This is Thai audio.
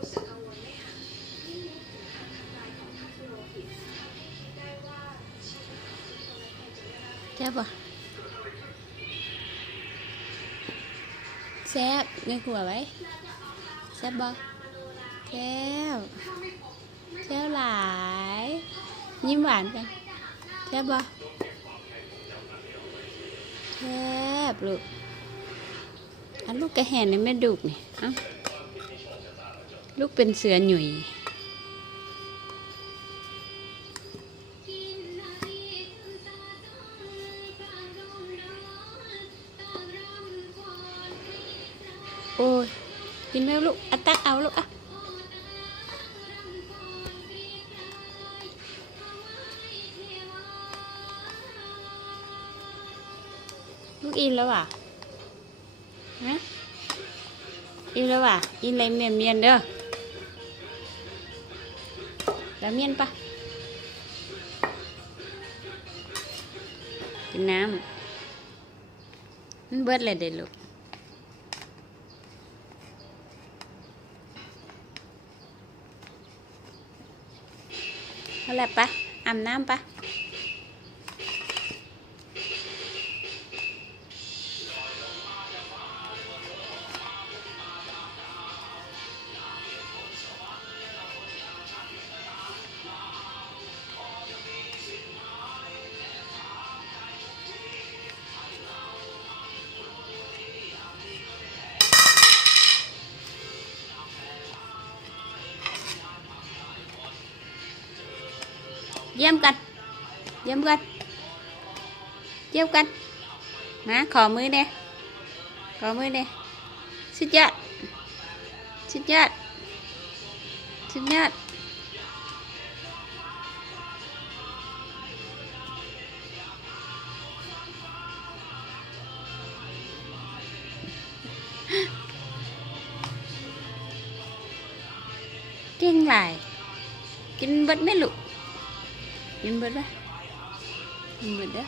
แซ่บป่ะแซ่บเงยหัวไว้แซ่บบ่แซ่บแซ่บหลายยิ้มหวานกันแซ่บบ่แซ่บลูกอันลูกกระแหนนี่ไม่ดุนี่เอ้าลูกเป็นเสือหนุ่ยโอ้ยกินไหมลูกอ่ะตักเอาลูกอ่ะลูกอิ่มแล้วว่ะฮะอิ่มแล้วว่ะอิ่มอะไรเมียนเมียนเด้อแล้วเมียนปะกินน้ำมันเบิดเลยเด็ดลูกอะไรปะอาบน้ำปะเยี่ยมกันเยี่ยมกันเยี่ยมกันมาขอมือเนี่ยขอมือเนี่ยสุดยอดสุดยอดสุดยอดเก่งหลายกินเบิดไหมลูกกินเบิดไหมกินเบิดเด้อ